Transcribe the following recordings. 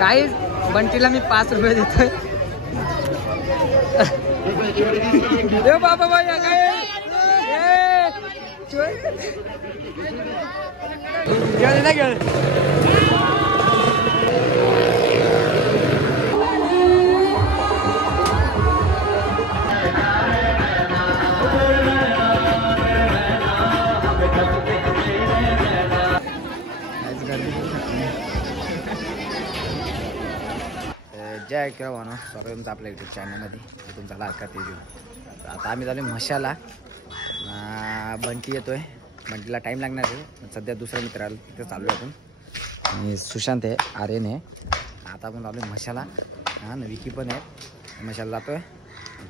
Guys बंटीला मी 5 रुपये देतोय. बाबा भैया काय जय केव्हा ना सॉरी तुमचं आपल्या युट्यूब चॅनलमध्ये तुमचा लाडका तेजू. आता आम्ही झालो म्हशाला. बंटी येतोय. बंटीला टाईम लागणार आहे. सध्या दुसरा मित्र आला तिथे चाललो आपण. आणि सुशांत आहे आर्यन आहे. आता आपण आलो म्हशाला. हां विकी पण आहे. म्हशाला जातोय.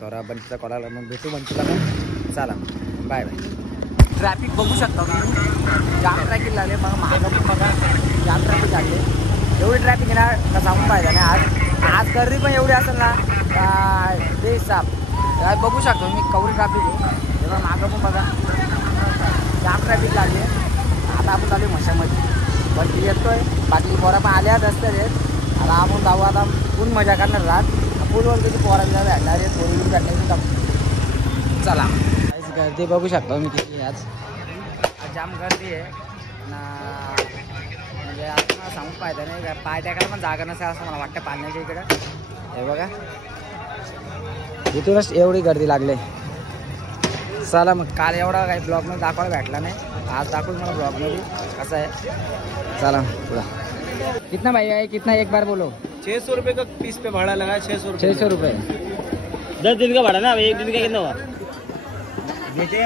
तर बंटीचा कॉल आला मग भेटू बंटीला. चला बाय बाय. ट्रॅफिक बघू शकता तुम्ही. जाम ट्रॅफिक लागले. मग महागा पण बघा जाम ट्रॅफिक लागले. एवढी ट्रॅफिक येणार का सांगून पाहिजे नाही. आज गर्दी पण एवढी असेल ना बेहिसाब. बघू शकतो मी कवरी ट्रॅफिक आहे. तेव्हा मागं पण बघा जाम ट्रॅफिक लागली. आता आपण चालू म्हशामध्ये. पण ती येतोय. बाकी पोरा पण आल्या रस्त्यात आहेत. आता आपण जाऊ. आता फुल मजा करणार राहत. फुलवर किती पोरांना भेटणार आहे. पोरी भेटणार. चला गर्दी बघू शकतो मी किती. आज जाम गर्दी आहे ना. म्हणजे आता मला सांगून फायदा नाही का. पाय टाकायला पण जागा नसेल असं मला वाटतं पाण्याच्या इकडं. हे बघा इथूनच एवढी गर्दी लागली. चला मग काल एवढा काही ब्लॉगमध्ये दाखवायला भेटला नाही. आज दाखवून मला ब्लॉगमध्ये कसं आहे. चला पुढं. कितना भाई है कितना एक बार बोलो. 600 रुपये का पीस पे भाड़ा लगा. 600 रुपये 10 दिन का भाड़ा ना. एक दिन का कितना हुआ.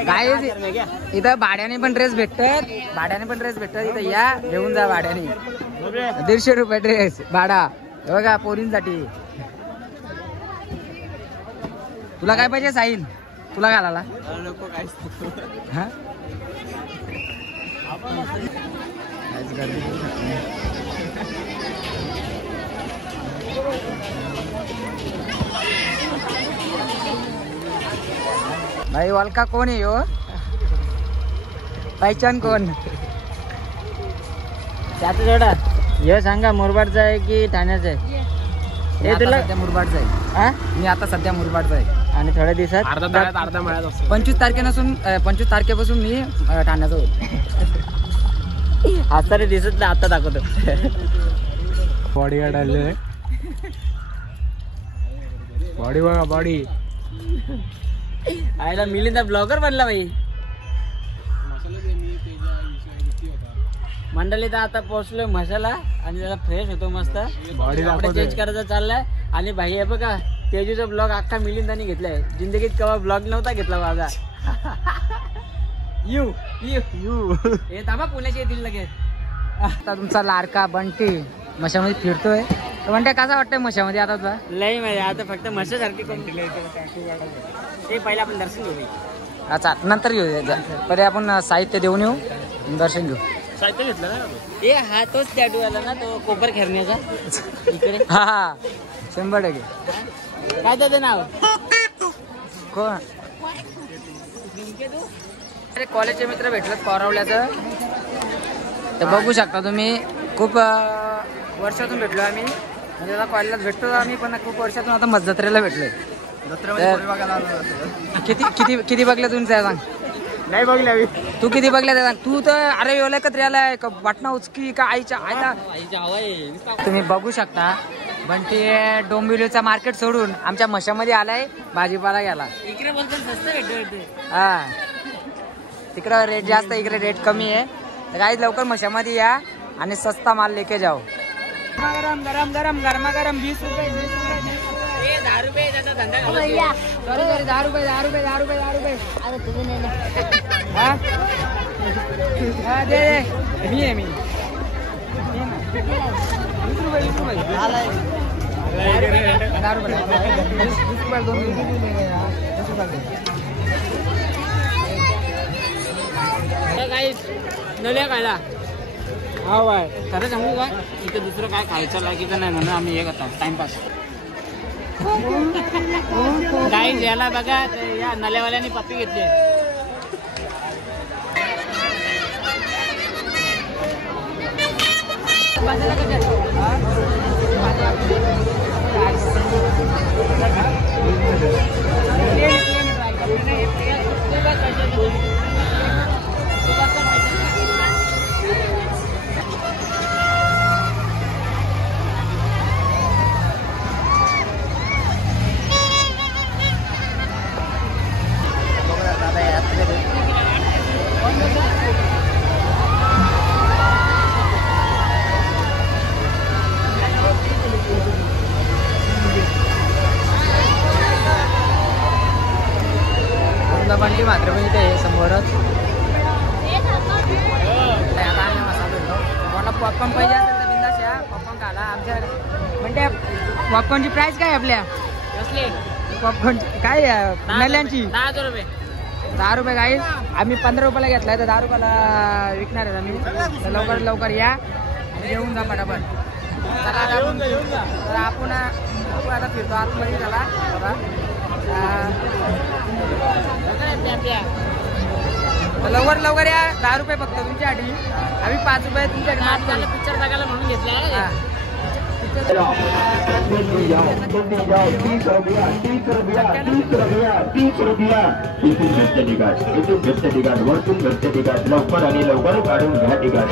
काय इथं भाड्याने पण ड्रेस भेटतात. भाड्याने पण ड्रेस भेटतात. इथं या घेऊन जा भाड्याने. 150 रुपये ड्रेस भाडा. बघा पोरींसाठी. तुला काय पाहिजे साहिल. तुला घालायला नको काय. हा भाई वलका कोण आहे हो. पहिचान कोण. त्याचं जोडा हे सांगा. मुरबाडचा आहे की ठाण्याचा आहे. हे तुला सध्या मुरबाडचा आहे. हा मी आता सध्या मुरबाडचा आहे. आणि थोड्या दिवसात अर्धा मळ्यात असतो. 25 तारखेपासून मी ठाण्याचा होतो. आज तरी दिसत नाही. आता दाखवतो. बॉडी गार्ड आले. बॉडी बघा बॉडी. आयला मिलिंदा ब्लॉगर बनला भाई. मंडळी तर आता पोहोचलोय म्हशाला. आणि त्याला फ्रेश होतो मस्त. बॉडी चेंज करायचा चाललाय. आणि भाई हे बघा तेजूचा ब्लॉग अख्खा मिलिंदानी घेतलाय. जिंदगीत केव्हा ब्लॉग नव्हता घेतला माझा. यू यू यू हे थांबा पुण्याचे येतील लगेच. आता तुमचा लाडका बंटी मशामध्ये फिरतोय. बंट्या कसा वाटतंय मशामध्ये आता तुला. लई माहिती. आता फक्त मशासारखी कोण ते पहिले आपण दर्शन घेऊ. अच्छा नंतर घेऊ. पहिले आपण साहित्य देऊन येऊ दर्शन घेऊ. साहित्य घेतलं ना. ए हा तोच टॅटू आला ना तो कोपर खेळण्याचा इकडे. हा हा 100%. काय त्याचं नाव कोण. अरे कॉलेजचे मित्र भेटलं कोरावल्याचं. तर बघू शकता तुम्ही. खूप वर्षातून भेटलो आम्ही. म्हणजे आता कॉलेजलाच भेटतो आम्ही. पण खूप वर्षातून आता जत्रेला भेटलोय. किती किती किती बघल्या तुम्ही त्या सांग. नाही बघल्या मी. तू किती बघल्या त्या सांग. तू तर अरे एवढं एकत्र आलाय का. वाटणा उचकी का आईच्या आईला. तुम्ही बघू शकता बंटी डोंबिवलीचा मार्केट सोडून आमच्या मशामध्ये आलाय भाजीपाला घ्यायला. इकडे बोलतो स्वस्त भेटते. हा तिकडं रेट जास्त इकडे रेट कमी आहे. तर काही लवकर मशामध्ये या आणि सस्ता माल लेके जाओ. गरम गरम गरम गरमा गरम 20 रुपये 10 रुपये त्याचा धंदा. सॉरी 10 रुपये 10 रुपये 10 रुपये 10 रुपये. हा दे दे. मी आहे मी. 20 रुपये 20 रुपये 10 रुपये 20 रुपये 2 नल्या खायला. हा बाय खरं सांगू का इथे दुसरं काय खायचं लागायचं नाही म्हणून आम्ही हे करतो टाइमपास. गाईज याला बघा या नल्यावाल्याने पप्पी घेतली. बंटी मात्र पण इथे समोरच मला पॉपकॉर्न पाहिजे असेल तर बिंदास या पॉपकॉर्न खाला आमच्या म्हणजे पॉपकॉर्नची प्राइस काय आपल्या कसले पॉपकॉर्न काय नल्यांची 10 रुपये 10 रुपये काही आम्ही 15 रुपयाला घेतलाय तर 10 रुपयाला विकणार आहे आम्ही तर लवकर लवकर या आणि घेऊन जा पटापट चला आपण आता फिरतो आतमध्ये चला बघा लवकर लवकर या 10 रुपये फक्त तुमच्यासाठी आम्ही 5 रुपये तुमच्यासाठी माफ करू पिक्चर बघायला म्हणून घेतला लवकर आणि लवकर काढून घ्या ठिकाण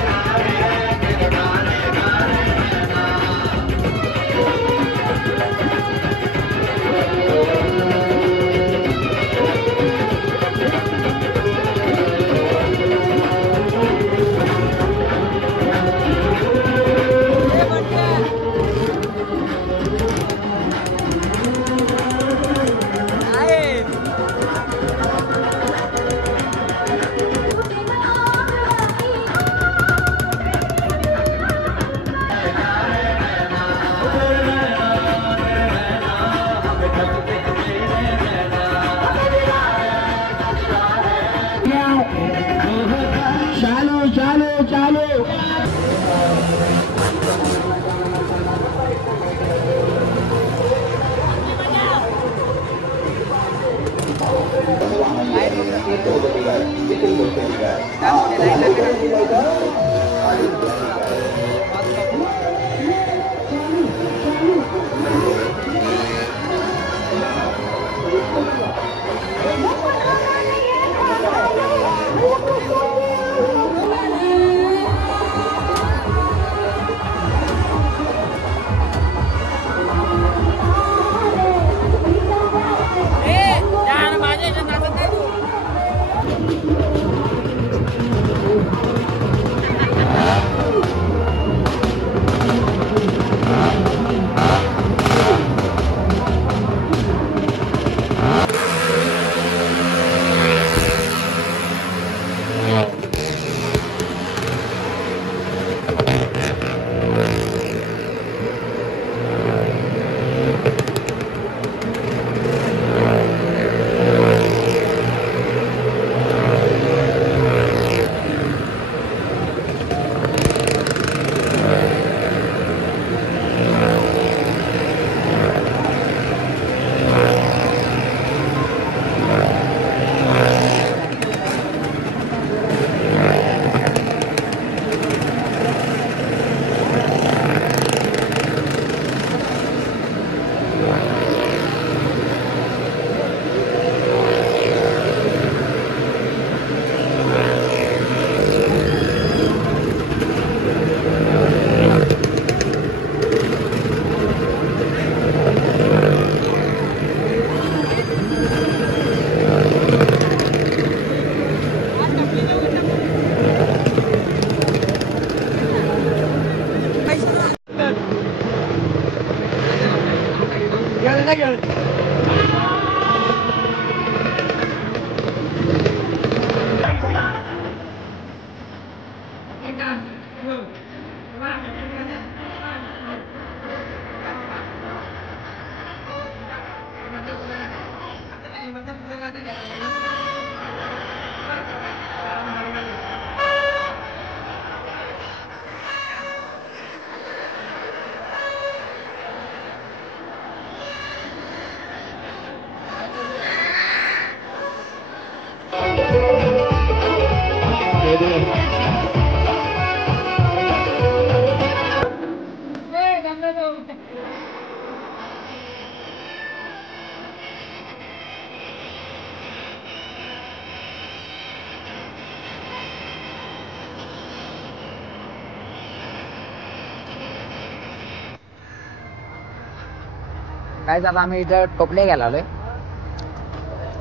काय आता आम्ही इथं टोपले घ्यायला आलोय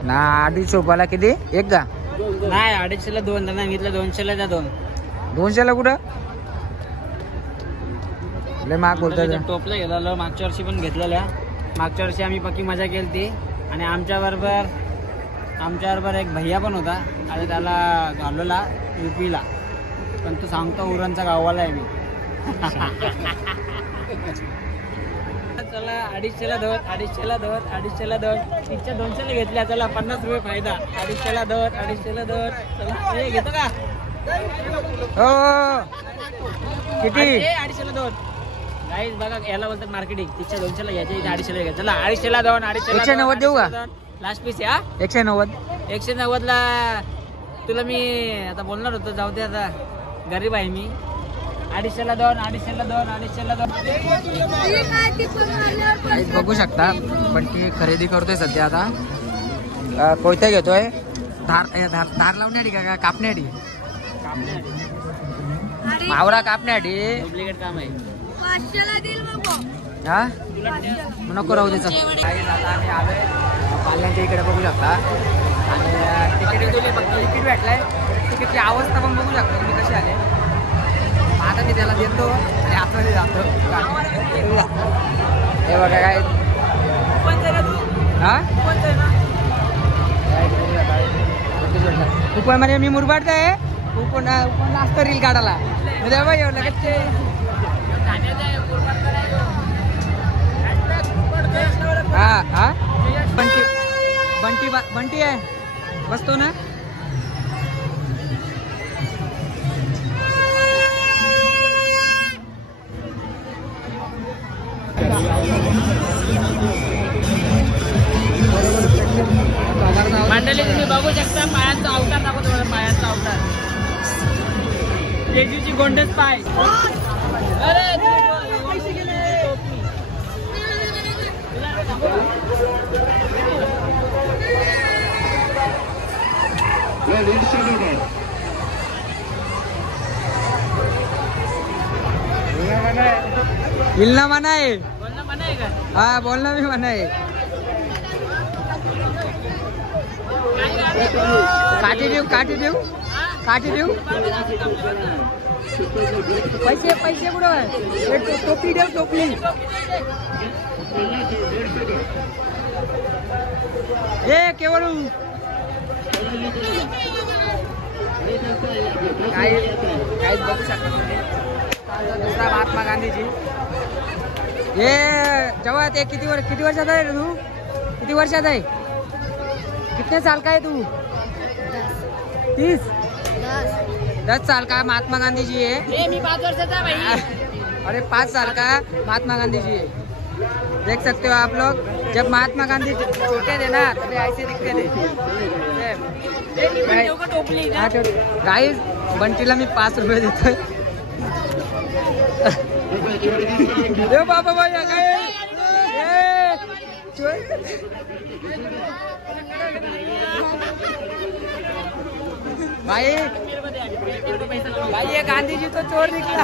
ना. 250 रुपयाला किती एक का नाही 250ला 2 त्यांना घेतलं 200ला द्या 2. 200ला कुठं लय महाग बोलतोय. टोपलं घेतलं मागच्या वर्षी पण घेतलेल्या. मागच्या वर्षी आम्ही पक्की मजा केली ती. आणि आमच्या बरोबर एक भैया पण होता आणि त्याला घालवला UPला. पण तू सांगतो उरणचा गावाला आहे मी. चला 250ला 2 250ला 2 250ला 2 तिच्या 200ला घेतल्या. चला 50 रुपये फायदा. 250ला 2 250ला 2 चला हे घेतो का हो किती 250ला 2 गाईज बघा याला बोलतात मार्केटिंग. तिच्या 200ला घ्यायचे 250ला घ्यायचं. चला 250ला 2 250ला 190 देऊ का लास्ट पीस या 190 190ला तुला मी आता बोलणार होतो. जाऊ दे आता गरीब आहे मी. 250ला 2 250ला 2 250ला 2 बघू शकता. पण ती खरेदी करतोय सध्या आता. कोयता घेतोय. धार लावण्यासाठी का कापण्यासाठी मावरा कापण्यासाठी डुप्लिकेट काम आहे. हा नको राहू द्यायचं. आता आम्ही आलोय पाल्यांच्या इकडे बघू शकता. आणि तिकीट दिले फक्त तिकीट भेटलाय. तिकीटची अवस्था पण बघू शकता तुम्ही कशी आले. आता मी त्याला देतो आणि आपल्याला जातो. हे बघा काय हा कुपन मध्ये मी मुरबाडताय. कुपन असतो रील काढायला लगेच हा हा बंटी आहे बसतो ना. मंडळी तुम्ही बघू शकता पायांचा अवतार दाखवतो. पायांचा अवतार तेजूची गोंडस पाय. अरे पैसे गेले. हिलना मना आहे. बोलणं मना आहे का? हा बोलणं मी मना आहे. काठी देऊ पैसे कुठं टोपी देऊ टोपी. हे केवळ काय बघू शकता दुसरा महात्मा गांधीजी. हे जेव्हा ते किती वर्षाचा आहे तू किती वर्षाचा आहे कितने साल का है तू 10 साल का महात्मा गांधी जी है. मी 5 वर्षाचा भाई. अरे 5 साल का महात्मा गांधी जी है. देख सकते हो आप लोग. जब महात्मा गांधी छोटे थे ना तभी ऐसे दिखते थे. गाइस बंटीला मी 5 रुपये देतोय. देव बाबा भैया काय भाई ये गांधी जी तो चोर निकला.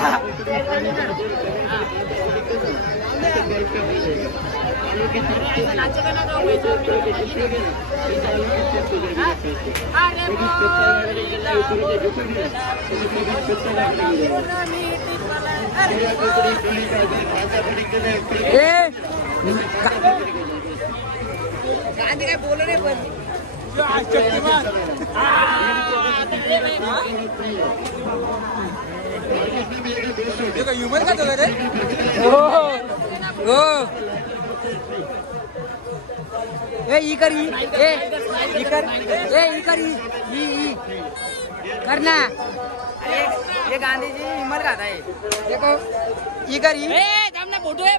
गांधी काय बोलू रे पण ह्युमन का तो रे. हो ए ई कर करना. ये गांधी जी हिम्मत खाता है. देखो ई कर फोटो है.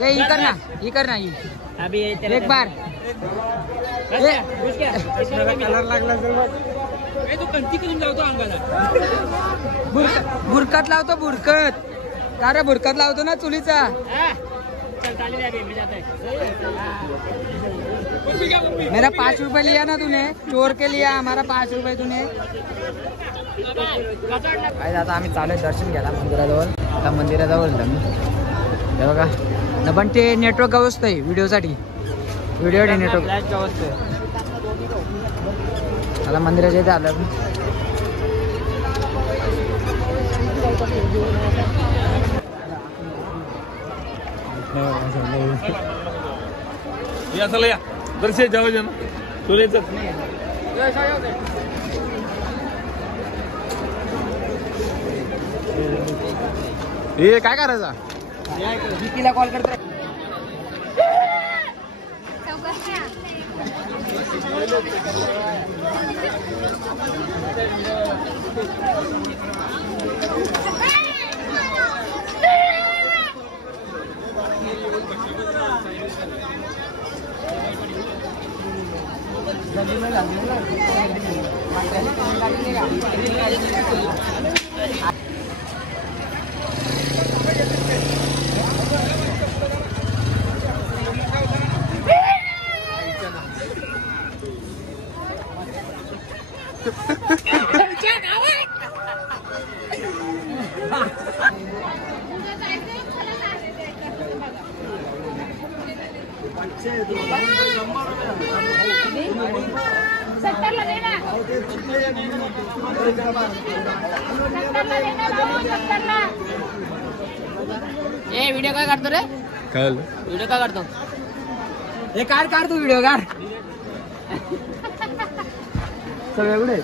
ये ई करना अभी एक बार. कलर लागला तू कंटी करून जातो अंगाला. बुरकत लावतो बुरकत. का रे बुरकत लावतो ना चुलीचा. चल चालू आहे मी जात आहे. मेरा 5 रुपये लिया ना तूने, चोर के लिया हमारा 5 रुपये तूने. काय आता आम्ही चालू आहे दर्शन घ्यायला मंदिराजवळ. आता मंदिराजवळ हे बघा न पण ते नेटवर्क अवस्थ आहे व्हिडिओसाठी. व्हिडिओ नेटवर्क आता मंदिराच्या इथे आलं. या चला या दर्शन जाऊ ना तुला हे काय करायचा विकीला कॉल करतो. ए व्हिडिओ काय काढतो रे? कळलं व्हिडिओ काय काढतो? हे काढ काढ तू व्हिडिओ काढ. सगळे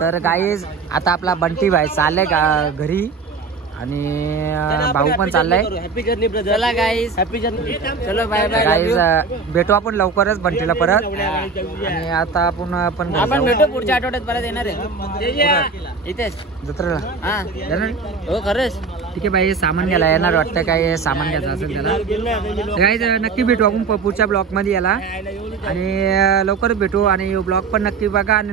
तर गाईज आता आपला बंटी भाई चाललाय का घरी आणि भाऊ पण चाललाय. Happy journey brother. चला गाईस हॅपी जर्नी. चलो बाय बाय. गाईज भेटू आपण लवकरच बंटीला परत. आणि आता आपण आपण भेटू पुढच्या आठवड्यात परत येणार आहे इथेच जत्रेला. हा येणार? हो खरंच. ठीक आहे बाई सामान घ्यायला येणार वाटतं. काय सामान घ्यायचं असेल त्याला. गाईज नक्की भेटू आपण पुढच्या ब्लॉग मध्ये याला आणि लवकरच भेटू आणि ब्लॉग पण नक्की बघा आणि